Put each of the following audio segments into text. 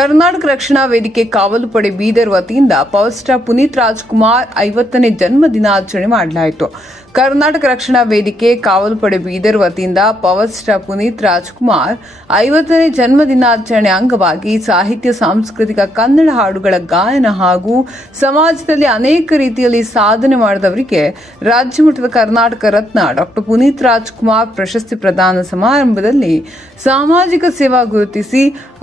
ಕರ್ನಾಟಕ ರಕ್ಷಣಾ ವೇದಿಕೆ ಕಾವಲು ಪಡೆ ಬೀದರ್ ವತಿಯಿಂದ ಪವರ್ ಸ್ಟಾರ್ ಪುನೀತ್ ರಾಜ್ಕುಮಾರ್ ಐವತ್ತನೇ ಜನ್ಮ ದಿನಾಚರಣೆ ಮಾಡಲಾಯಿತು. ಕರ್ನಾಟಕ ರಕ್ಷಣಾ ವೇದಿಕೆ ಕಾವಲು ಪಡೆ ಬೀದರ್ ವತಿಯಿಂದ ಪವರ್ ಸ್ಟಾರ್ ಪುನೀತ್ ರಾಜ್ಕುಮಾರ್ ಐವತ್ತನೇ ಜನ್ಮ ದಿನಾಚರಣೆ ಅಂಗವಾಗಿ ಸಾಹಿತ್ಯ, ಸಾಂಸ್ಕೃತಿಕ, ಕನ್ನಡ ಹಾಡುಗಳ ಗಾಯನ ಹಾಗೂ ಸಮಾಜದಲ್ಲಿ ಅನೇಕ ರೀತಿಯಲ್ಲಿ ಸಾಧನೆ ಮಾಡಿದವರಿಗೆ ರಾಜ್ಯ ಮಟ್ಟದ ಕರ್ನಾಟಕ ರತ್ನ ಡಾಕ್ಟರ್ ಪುನೀತ್ ರಾಜ್ಕುಮಾರ್ ಪ್ರಶಸ್ತಿ ಪ್ರದಾನ ಸಮಾರಂಭದಲ್ಲಿ ಸಾಮಾಜಿಕ ಸೇವಾ ಗುರುತಿಸಿ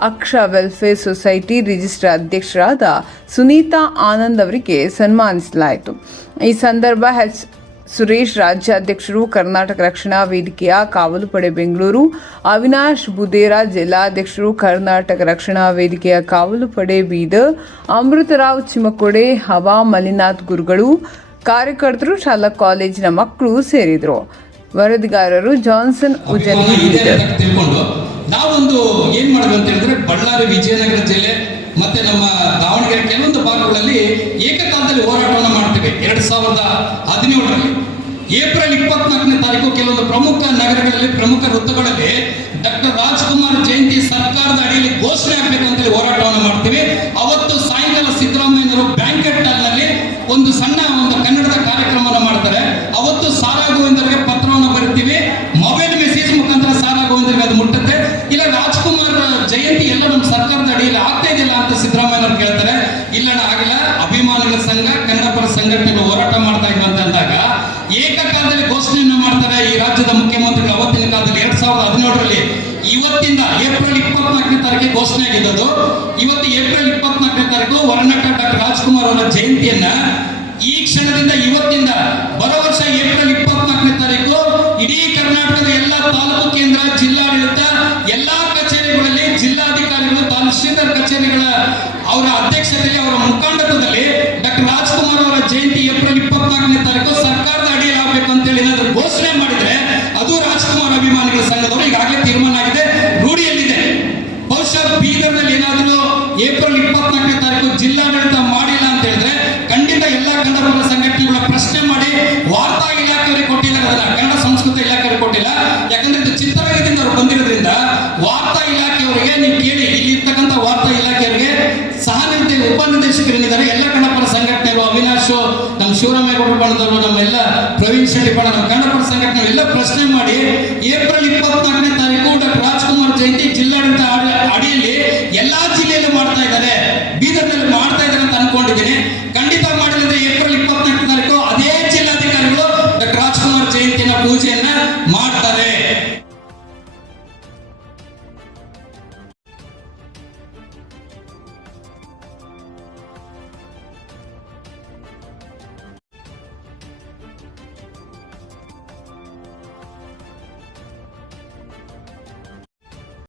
ಅಕ್ಷ ವೆಲ್ಫೇರ್ ಸೊಸೈಟಿ ರಿಜಿಸ್ಟರ್ ಅಧ್ಯಕ್ಷರಾದ ಸುನೀತಾ ಆನಂದ್ ಅವರಿಗೆ ಸನ್ಮಾನಿಸಲಾಯಿತು. ಈ ಸಂದರ್ಭ ಎಚ್ ಸುರೇಶ್ ರಾಜ್ಯಾಧ್ಯಕ್ಷರು ಕರ್ನಾಟಕ ರಕ್ಷಣಾ ವೇದಿಕೆಯ ಕಾವಲು ಪಡೆ ಬೆಂಗಳೂರು ಅವಿನಾಶ್ ಬುದೇರಾ ಜಿಲ್ಲಾಧ್ಯಕ್ಷರು ಕರ್ನಾಟಕ ರಕ್ಷಣಾ ವೇದಿಕೆಯ ಕಾವಲು ಪಡೆ ಬೀದರ್ ಅಮೃತರಾವ್ ಚಿಮಕೊಡೆ ಹವಾ ಮಲಿನಾಥ್ ಗುರುಗಳು ಕಾರ್ಯಕರ್ತರು ಶಾಲಾ ಕಾಲೇಜಿನ ಮಕ್ಕಳು ಸೇರಿದರು. ವರದಿಗಾರರು ಜಾನ್ಸನ್ ಉಜನಿ ನಾವೊಂದು ಏನ್ ಹೇಳಿದ್ರೆ ಬಳ್ಳಾರಿ ವಿಜಯನಗರ ಜಿಲ್ಲೆ ಮತ್ತೆ ನಮ್ಮ ದಾವಣಗೆರೆ ಕೆಲವೊಂದು ಭಾಗಗಳಲ್ಲಿ ಏಕಕಾಲದಲ್ಲಿ ಹೋರಾಟವನ್ನು ಮಾಡ್ತೇವೆ ಎರಡ್ ಸಾವಿರದ ಹದಿನೇಳರಲ್ಲಿ ಏಪ್ರಿಲ್ ಇಪ್ಪತ್ನಾಲ್ಕನೇ ತಾರೀಕು ಕೆಲವೊಂದು ಪ್ರಮುಖ ನಗರಗಳಲ್ಲಿ ಪ್ರಮುಖ ವೃತ್ತಗಳಲ್ಲಿ ಡಾಕ್ಟರ್ ರಾಜ್ಕುಮಾರ್ ಜಯಂತಿ ಸರ್ಕಾರದ ಅಡಿಯಲ್ಲಿ ಘೋಷಣೆ ಆಗಬೇಕು ಅಂತೇಳಿ ಹೋರಾಟವನ್ನು ಮಾಡ್ತೀವಿ. ಅವತ್ತು ಸಾಯಂಕಾಲ ಸಿದ್ದರಾಮಯ್ಯನವರು ಬ್ಯಾಂಕೆಟ್ನಲ್ಲಿ ಒಂದು ಸಣ್ಣ ಒಂದು ಕನ್ನಡದ ಕಾರ್ಯಕ್ರಮವನ್ನು ಮಾಡ್ತಾರೆ. ಅವತ್ತು ಸಾರಾ ಗೋವಿಂದರಿಗೆ ಪತ್ರವನ್ನು ಬರಿತೀವಿ. ಮೊಬೈಲ್ ಮೆಸೇಜ್ ಮುಖಾಂತರ ಸಾರಾ ಅದು ಮುಟ್ಟುತ್ತೆ. ಇಲ್ಲ, ರಾಜ್ಕುಮಾರ್ ಜಯಂತಿ ಎಲ್ಲ ನಮ್ಮ ಸರ್ಕಾರದ ಅಡಿಯಲ್ಲಿ ಆಗ್ತಾ ಇದೆಯಲ್ಲ ಅಂತ ಸಿದ್ದರಾಮಯ್ಯನವರು ಕೇಳ್ತಾರೆ ಇಲ್ಲಣ್ಣ ಆಗಿಲ್ಲ ಅಭಿಮಾನಿಗಳ ಸಂಘ ಕನ್ನಡಪರ ಸಂಘಟನೆಗಳು ಹೋರಾಟ ಮಾಡ್ತಾ ಇದ್ವು ಅಂತ ಅಂದಾಗ ಏಕಕಾಲದಲ್ಲಿ ಘೋಷಣೆಯನ್ನು ಮಾಡ್ತಾರೆ ಈ ರಾಜ್ಯದ ಮುಖ್ಯಮಂತ್ರಿಗಳು ಅವತ್ತಿನ ಕಾಲದಲ್ಲಿ ಎರಡ್ ಸಾವಿರದ ಹದಿನೇಳರಲ್ಲಿ ಇವತ್ತಿಂದ ಏಪ್ರಿಲ್ ಇಪ್ಪತ್ನಾಲ್ಕನೇ ತಾರೀಕಿಗೆ ಘೋಷಣೆ ಆಗಿದ್ದು ಇವತ್ತು ಏಪ್ರಿಲ್ ಇಪ್ಪತ್ನಾಲ್ಕನೇ ತಾರೀಕು ವರ್ಣಕ ಡಾಕ್ಟರ್ ರಾಜ್ಕುಮಾರ್ ಅವರ ಜಯಂತಿಯನ್ನ ಈ ಕ್ಷಣದಿಂದ ಇವತ್ತಿಂದ ಬರೋ ವರ್ಷ ಏಪ್ರಿಲ್ ಇಪ್ಪತ್ನಾಲ್ಕನೇ ತಾರೀಕು ಇಡೀ ಕರ್ನಾಟಕದ ಎಲ್ಲ ತಾಲೂಕು ಕೇಂದ್ರ, ಜಿಲ್ಲಾಡಳಿತ, ಎಲ್ಲಾ ಕಚೇರಿಗಳಲ್ಲಿ ಜಿಲ್ಲಾಧಿಕಾರಿಗಳು ತಹಶೀಲ್ದಾರ್ ಕಚೇರಿಗಳ ಅವರ ಅಧ್ಯಕ್ಷತೆಯಲ್ಲಿ ಅವರ ಮುಖಂಡತ್ವದಲ್ಲಿ ಡಾಕ್ಟರ್ ರಾಜ್ಕುಮಾರ್ ಅವರ ಜಯಂತಿ ಏಪ್ರಿಲ್ ಇಪ್ಪತ್ನಾಲ್ಕನೇ ತಾರೀಕು ಸರ್ಕಾರದ ಅಡಿಯಲ್ಲಿ ಆಗಬೇಕು ಅಂತೇಳಿ ಏನಾದ್ರು ಘೋಷಣೆ ಮಾಡಿದ್ರೆ ಅದು ರಾಜ್ಕುಮಾರ್ ಬೀದರ್ನಲ್ಲಿ ಏನಾದರೂ ಏಪ್ರಿಲ್ ಇಪ್ಪತ್ನಾಲ್ಕನೇ ತಾರೀಕು ಜಿಲ್ಲಾಡಳಿತ ಮಾಡಿಲ್ಲ ಅಂತ ಹೇಳಿದ್ರೆ ಖಂಡಿತ ಎಲ್ಲಾ ಕನ್ನಡ ಸಂಘಟನೆಗಳ ಪ್ರಶ್ನೆ ಮಾಡಿ ವಾರ್ತಾ ಇಲಾಖೆಯವರಿಗೆ ಕೊಟ್ಟಿಲ್ಲ ಕನ್ನಡ ಸಂಸ್ಕೃತಿ ಇಲಾಖೆಯವರಿಗೆ ಕೊಟ್ಟಿಲ್ಲ. ಯಾಕಂದ್ರೆ ಇದು ಚಿತ್ರರಂಗದಿಂದ ಅವರು ಬಂದಿರೋದ್ರಿಂದ ವಾರ್ತಾ ಇಲಾಖೆಯವರಿಗೆ ನೀವು ಕೇಳಿ, ಇಲ್ಲಿ ಇರ್ತಕ್ಕಂಥ ವಾರ್ತಾ ಇಲಾಖೆಯವರಿಗೆ ಸಹ ನಿರ್ದೇ ಉಪನಿರ್ದೇಶಕರೇನಿದ್ದಾರೆ ಎಲ್ಲ ಕನ್ನಡಪರ ಸಂಘಟನೆಗಳು ಅವಿನಾಶ್, ನಮ್ಮ ಶಿವರಾಮೇಗೌಡ ಬಣ್ಣದವರು ನಮ್ಮೆಲ್ಲ ಪ್ರವೀಣ್ ಶೆಟ್ಟಿ ಬಣ್ಣ ಕನ್ನಡಪರ ಸಂಘಟನೆ ಎಲ್ಲ ಪ್ರಶ್ನೆ ಮಾಡಿ ಏಪ್ರಿಲ್ ಪೂಜೆಯನ್ನ ಮಾಡ್ತಾರೆ